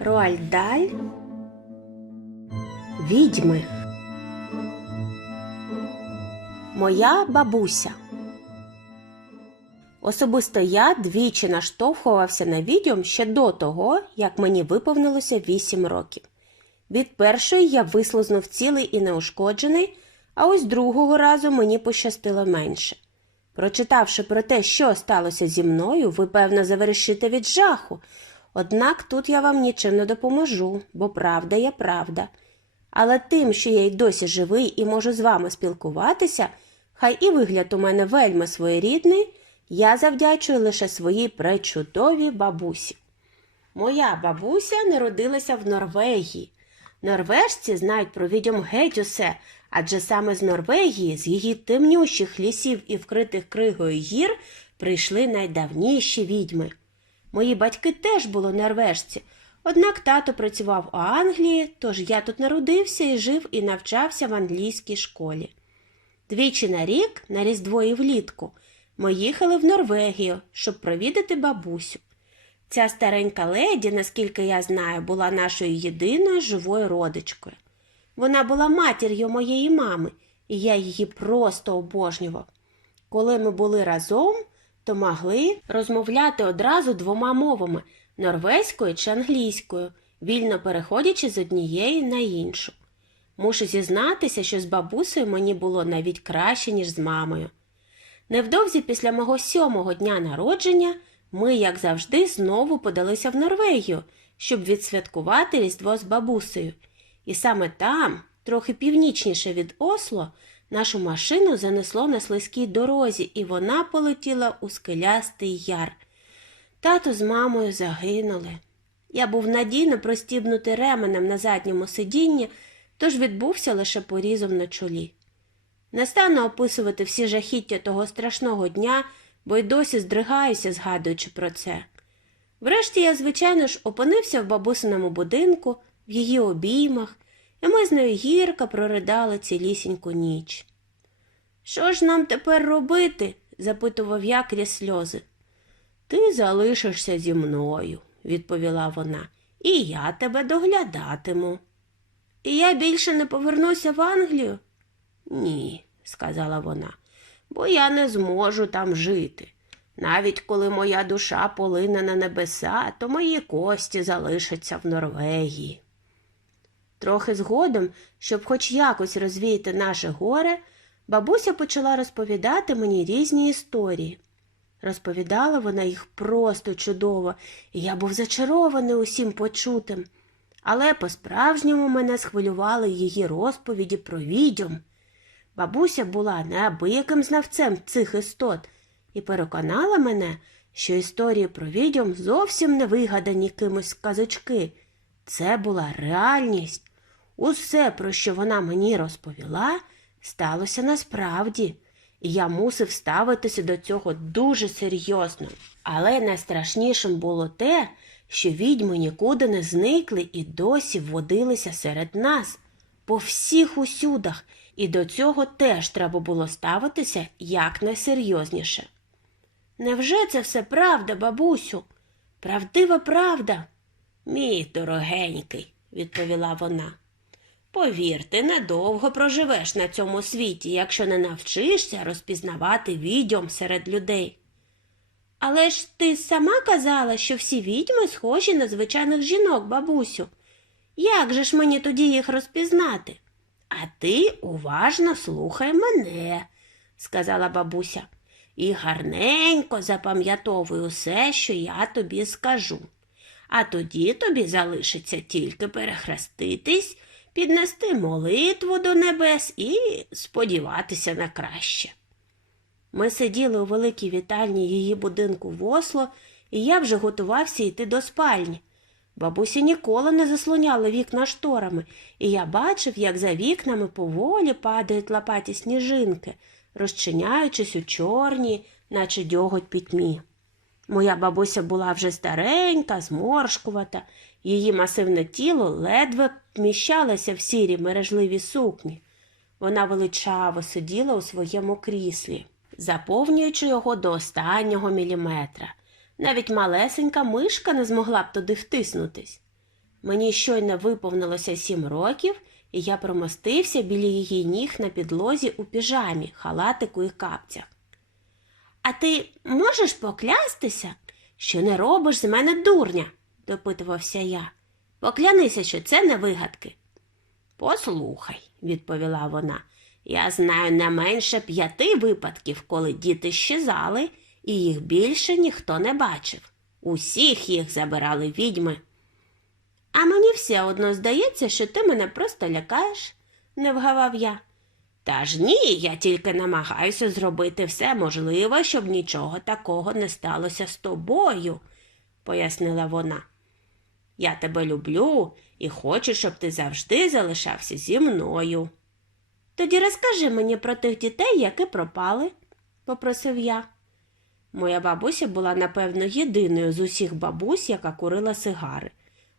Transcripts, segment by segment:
Роальдаль. Відьми. Моя бабуся. Особисто я двічі наштовхувався на відьом ще до того, як мені виповнилося 8 років. Від першої я вислизнув цілий і неушкоджений, а ось другого разу мені пощастило менше. Прочитавши про те, що сталося зі мною, ви, певно, завершите від жаху. Однак тут я вам нічим не допоможу, бо правда є правда. Але тим, що я й досі живий і можу з вами спілкуватися, хай і вигляд у мене вельми своєрідний, я завдячую лише своїй пречудовій бабусі. Моя бабуся народилася в Норвегії. Норвежці знають про відьом геть усе, адже саме з Норвегії, з її темнющих лісів і вкритих кригою гір, прийшли найдавніші відьми. Мої батьки теж були норвежці, однак тато працював у Англії, тож я тут народився і жив і навчався в англійській школі. Двічі на рік, на Різдво і влітку, ми їхали в Норвегію, щоб провідати бабусю. Ця старенька леді, наскільки я знаю, була нашою єдиною живою родичкою. Вона була матір'ю моєї мами, і я її просто обожнював. Коли ми були разом, то могли розмовляти одразу двома мовами норвезькою чи англійською, вільно переходячи з однієї на іншу. Мушу зізнатися, що з бабусею мені було навіть краще, ніж з мамою. Невдовзі після мого сьомого дня народження ми, як завжди, знову подалися в Норвегію, щоб відсвяткувати Різдво з бабусею. І саме там, трохи північніше від Осло, нашу машину занесло на слизькій дорозі, і вона полетіла у скелястий яр. Тато з мамою загинули. Я був надійно простібнутий ременем на задньому сидінні, тож відбувся лише порізом на чолі. Не стану описувати всі жахіття того страшного дня, бо й досі здригаюся, згадуючи про це. Врешті я, звичайно ж, опинився в бабусиному будинку, в її обіймах, і ми з нею гірко проридали цілісіньку ніч. Що ж нам тепер робити? запитував я крізь сльози. Ти залишишся зі мною, відповіла вона, і я тебе доглядатиму. І я більше не повернуся в Англію? Ні, сказала вона, бо я не зможу там жити. Навіть коли моя душа полине на небеса, то мої кості залишаться в Норвегії. Трохи згодом, щоб хоч якось розвіяти наше горе, бабуся почала розповідати мені різні історії. Розповідала вона їх просто чудово, і я був зачарований усім почутим. Але по-справжньому мене схвилювали її розповіді про відьом. Бабуся була неабияким знавцем цих істот і переконала мене, що історії про відьом зовсім не вигадані кимось казочки. Це була реальність. Усе, про що вона мені розповіла, сталося насправді, і я мусив ставитися до цього дуже серйозно. Але найстрашнішим було те, що відьми нікуди не зникли і досі водилися серед нас, по всіх усюдах, і до цього теж треба було ставитися якнайсерйозніше. Невже це все правда, бабусю? Правдива правда? Мій дорогенький, відповіла вона. Повір, ти недовго проживеш на цьому світі, якщо не навчишся розпізнавати відьом серед людей. Але ж ти сама казала, що всі відьми схожі на звичайних жінок, бабусю. Як же ж мені тоді їх розпізнати? А ти уважно слухай мене, сказала бабуся, і гарненько запам'ятовуй усе, що я тобі скажу. А тоді тобі залишиться тільки перехреститись, піднести молитву до небес і сподіватися на краще. Ми сиділи у великій вітальні її будинку в Осло, і я вже готувався йти до спальні. Бабусі ніколи не заслоняли вікна шторами, і я бачив, як за вікнами поволі падають лопаті сніжинки, розчиняючись у чорній, наче дьоготь пітьмі. Моя бабуся була вже старенька, зморшкувата, її масивне тіло ледве вміщалося в сірі мережливі сукні. Вона величаво сиділа у своєму кріслі, заповнюючи його до останнього міліметра. Навіть малесенька мишка не змогла б туди втиснутись. Мені щойно виповнилося сім років, і я промостився біля її ніг на підлозі у піжамі, халатику і капцях. А ти можеш поклястися, що не робиш з мене дурня? допитувався я. Поклянися, що це не вигадки. Послухай, відповіла вона, я знаю не менше п'яти випадків, коли діти щезали, і їх більше ніхто не бачив. Усіх їх забирали відьми. А мені все одно здається, що ти мене просто лякаєш, не вгавав я. Та ж ні, я тільки намагаюся зробити все можливе, щоб нічого такого не сталося з тобою, пояснила вона. Я тебе люблю і хочу, щоб ти завжди залишався зі мною. Тоді розкажи мені про тих дітей, які пропали, попросив я. Моя бабуся була, напевно, єдиною з усіх бабусь, яка курила сигари.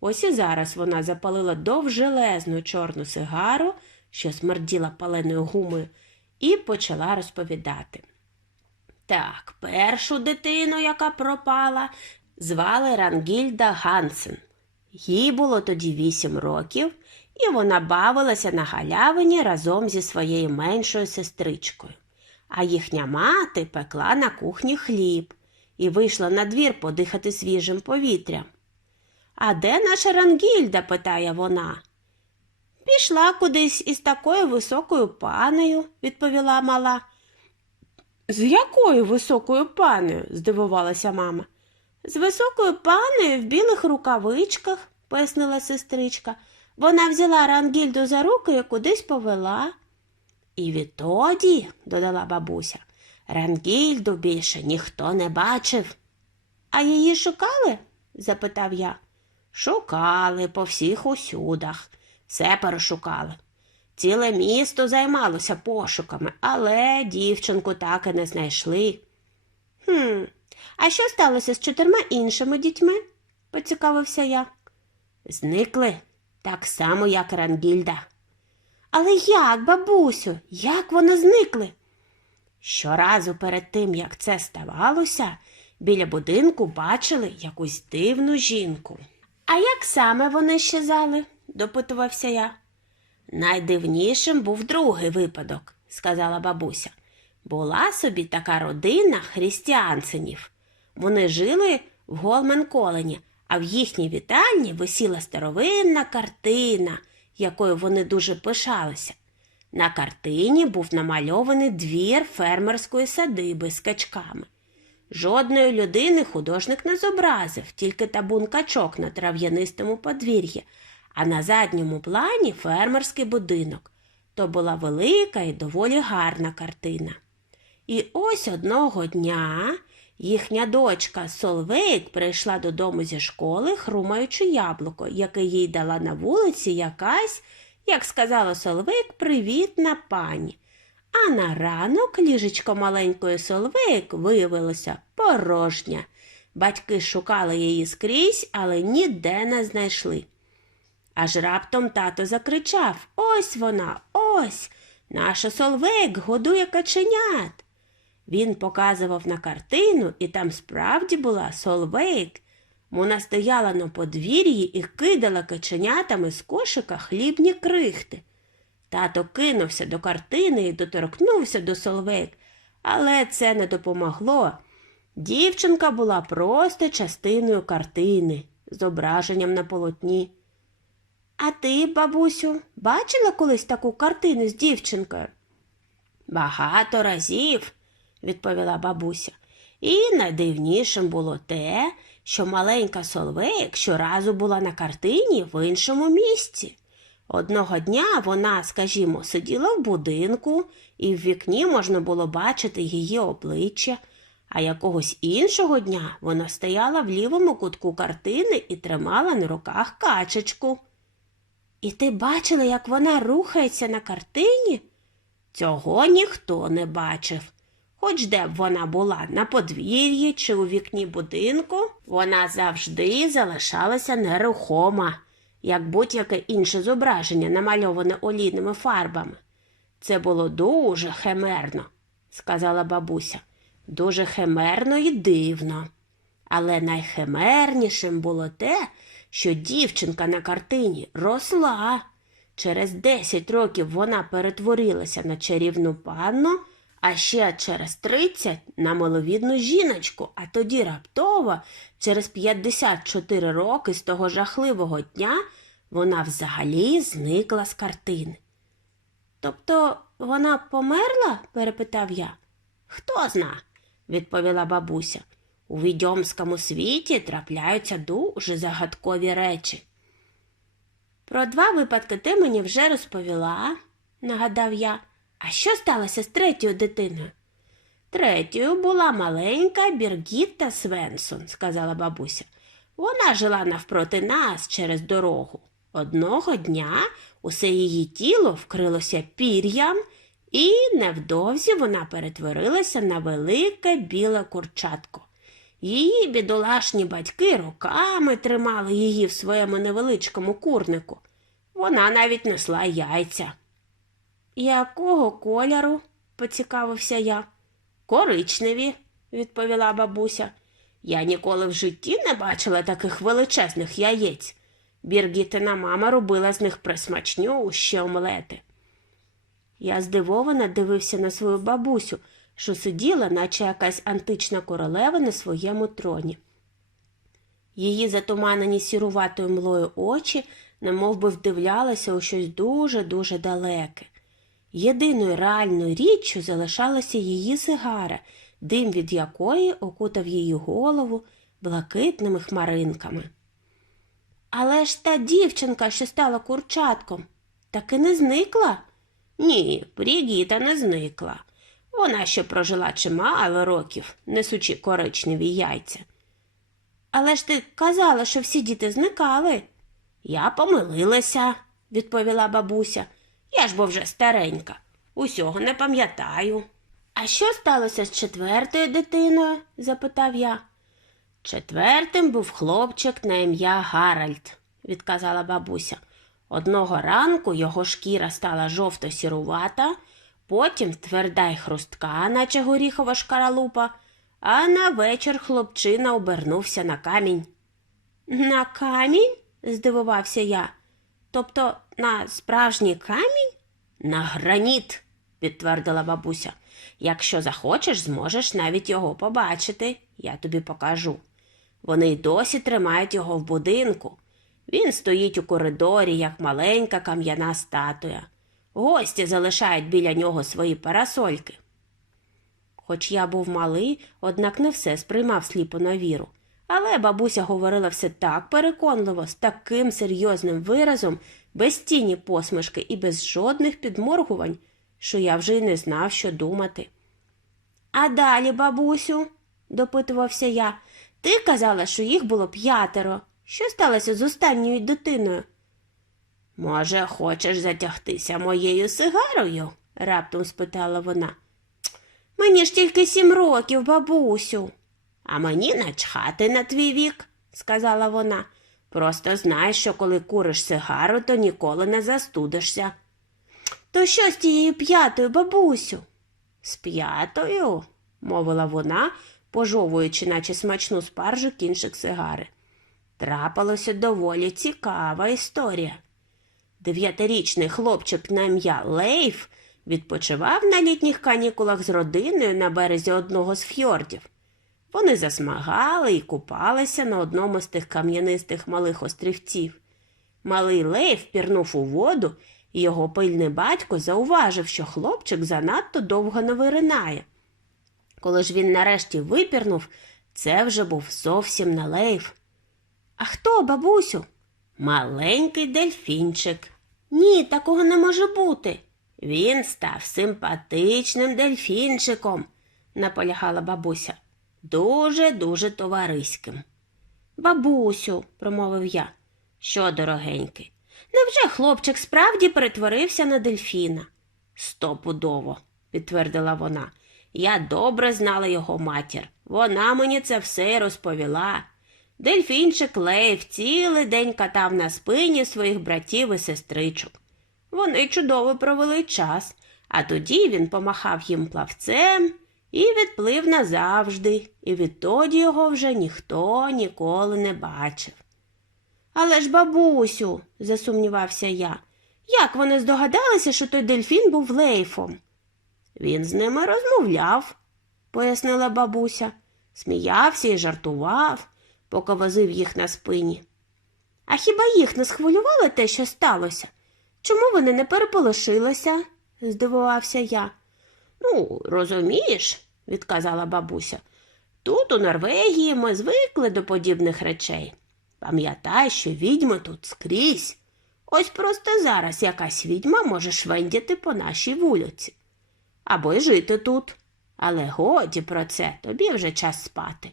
Ось і зараз вона запалила довжелезну чорну сигару, що смерділа паленою гумою, і почала розповідати. Так, першу дитину, яка пропала, звали Рангільда Гансен. Їй було тоді вісім років, і вона бавилася на галявині разом зі своєю меншою сестричкою. А їхня мати пекла на кухні хліб і вийшла на двір подихати свіжим повітрям. А де наша Рангільда? питає вона. Пішла кудись із такою високою панею, відповіла мала. З якою високою панею? здивувалася мама. З високою панею в білих рукавичках, пояснила сестричка. Вона взяла Рангільду за руки і кудись повела. І відтоді, додала бабуся, Рангільду більше ніхто не бачив. А її шукали? запитав я. Шукали по всіх усюдах, все перешукали. Ціле місто займалося пошуками, але дівчинку так і не знайшли. Хм, а що сталося з чотирма іншими дітьми? поцікавився я. Зникли так само, як Рангільда. Але як, бабусю, як вони зникли? Щоразу перед тим, як це ставалося, біля будинку бачили якусь дивну жінку. А як саме вони щезали? Допитувався я. Найдивнішим був другий випадок, сказала бабуся. Була собі така родина християнцинів. Вони жили в Голменколені, а в їхній вітальні висіла старовинна картина, якою вони дуже пишалися. На картині був намальований двір фермерської садиби з качками. Жодної людини художник не зобразив, тільки табун качок на трав'янистому подвір'ї, а на задньому плані фермерський будинок. То була велика і доволі гарна картина. І ось одного дня їхня дочка Солвейк прийшла додому зі школи, хрумаючи яблуко, яке їй дала на вулиці якась, як сказала Солвейк, привітна пані. А на ранок ліжечко маленької Солвейк виявилося порожня. Батьки шукали її скрізь, але ніде не знайшли. Аж раптом тато закричав Ось вона, ось, наша Солвейк годує каченят. Він показував на картину, і там справді була Солвейк. Вона стояла на подвір'ї і кидала каченятами з кошика хлібні крихти. Тато кинувся до картини і доторкнувся до Солвейк, але це не допомогло. Дівчинка була просто частиною картини, зображенням на полотні. А ти, бабусю, бачила колись таку картину з дівчинкою? Багато разів, відповіла бабуся. І найдивнішим було те, що маленька Солвейк щоразу була на картині в іншому місці. Одного дня вона, скажімо, сиділа в будинку, і в вікні можна було бачити її обличчя, а якогось іншого дня вона стояла в лівому кутку картини і тримала на руках качечку. І ти бачила, як вона рухається на картині? Цього ніхто не бачив. Хоч де б вона була на подвір'ї чи у вікні будинку, вона завжди залишалася нерухома, як будь-яке інше зображення, намальоване олійними фарбами. Це було дуже химерно, сказала бабуся, дуже химерно і дивно. Але найхимернішим було те, що дівчинка на картині росла. Через 10 років вона перетворилася на чарівну панну, а ще через 30 на миловідну жіночку, а тоді раптово, через 54 роки з того жахливого дня, вона взагалі зникла з картини. Тобто вона померла? перепитав я. Хто зна, відповіла бабуся. У відьомському світі трапляються дуже загадкові речі. Про два випадки ти мені вже розповіла, нагадав я. А що сталося з третьою дитиною? Третьою була маленька Біргітта Свенсон, сказала бабуся. Вона жила навпроти нас через дорогу. Одного дня усе її тіло вкрилося пір'ям, і невдовзі вона перетворилася на велике біле курчатко. Її бідолашні батьки роками тримали її в своєму невеличкому курнику. Вона навіть несла яйця. Якого кольору? поцікавився я. Коричневі, відповіла бабуся. Я ніколи в житті не бачила таких величезних яєць. Біргітина мама робила з них присмачнющі омлети. Я здивовано дивився на свою бабусю, що сиділа, наче якась антична королева на своєму троні. Її затуманені сіруватою млою очі немов би вдивлялися у щось дуже-дуже далеке. Єдиною реальною річчю залишалася її сигара, дим від якої окутав її голову блакитними хмаринками. Але ж та дівчинка, що стала курчатком, таки не зникла? Ні, Брігіта не зникла. Вона ще прожила чимало років, несучи коричневі яйця. Але ж ти казала, що всі діти зникали. Я помилилася, відповіла бабуся. Я ж бо вже старенька, усього не пам'ятаю. А що сталося з четвертою дитиною? запитав я. Четвертим був хлопчик на ім'я Гаральд, відказала бабуся. Одного ранку його шкіра стала жовто сірувата, потім тверда й хрустка, наче горіхова шкаралупа, а на вечір хлопчина обернувся на камінь. На камінь? здивувався я. Тобто на справжній камінь? На граніт, підтвердила бабуся. Якщо захочеш, зможеш навіть його побачити, я тобі покажу. Вони й досі тримають його в будинку. Він стоїть у коридорі, як маленька кам'яна статуя. Гості залишають біля нього свої парасольки. Хоч я був малий, однак не все сприймав сліпо на віру. Але бабуся говорила все так переконливо, з таким серйозним виразом, без тіні посмішки і без жодних підморгувань, що я вже й не знав, що думати. А далі, бабусю, допитувався я, ти казала, що їх було п'ятеро. Що сталося з останньою дитиною? Може, хочеш затягтися моєю сигарою? раптом спитала вона. Мені ж тільки сім років, бабусю. А мені начхати на твій вік, сказала вона. Просто знай, що коли куриш сигару, то ніколи не застудишся. То що з тією п'ятою, бабусю? З п'ятою, мовила вона, пожовуючи, наче смачну спаржу кінчик сигари. Трапилася доволі цікава історія. Дев'ятирічний хлопчик на ім'я Лейф відпочивав на літніх канікулах з родиною на березі одного з фьордів. Вони засмагали і купалися на одному з тих кам'янистих малих острівців. Малий Лейф пірнув у воду, і його пильний батько зауважив, що хлопчик занадто довго не виринає. Коли ж він нарешті випірнув, це вже був зовсім не Лейф. А хто, бабусю? Маленький дельфінчик. Ні, такого не може бути. Він став симпатичним дельфінчиком, наполягала бабуся. Дуже, дуже товариським. Бабусю, промовив я, що, дорогенький, невже хлопчик справді перетворився на дельфіна? Стопудово, підтвердила вона. Я добре знала його матір. Вона мені це все розповіла. Дельфінчик Лейв цілий день катав на спині своїх братів і сестричок. Вони чудово провели час, а тоді він помахав їм плавцем і відплив назавжди, і відтоді його вже ніхто ніколи не бачив. Але ж, бабусю, засумнівався я, як вони здогадалися, що той дельфін був лейфом? Він з ними розмовляв, пояснила бабуся, сміявся і жартував, поки возив їх на спині. А хіба їх не схвилювало те, що сталося? Чому вони не переполошилися? здивувався я. Ну, розумієш, відказала бабуся. Тут, у Норвегії, ми звикли до подібних речей. Пам'ятай, що відьми тут скрізь. Ось просто зараз якась відьма може швендяти по нашій вулиці. Або й жити тут. Але годі про це, тобі вже час спати.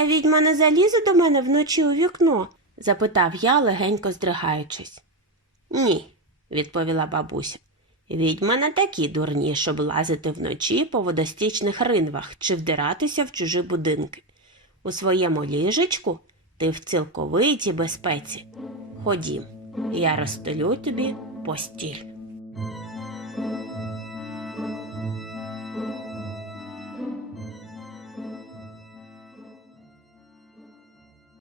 А відьма не залізе до мене вночі у вікно? запитав я, легенько здригаючись. Ні, відповіла бабуся. Відьма не такі дурні, щоб лазити вночі по водостічних ринвах чи вдиратися в чужі будинки. У своєму ліжечку ти в цілковитій безпеці. Ходім, я розстелю тобі постіль.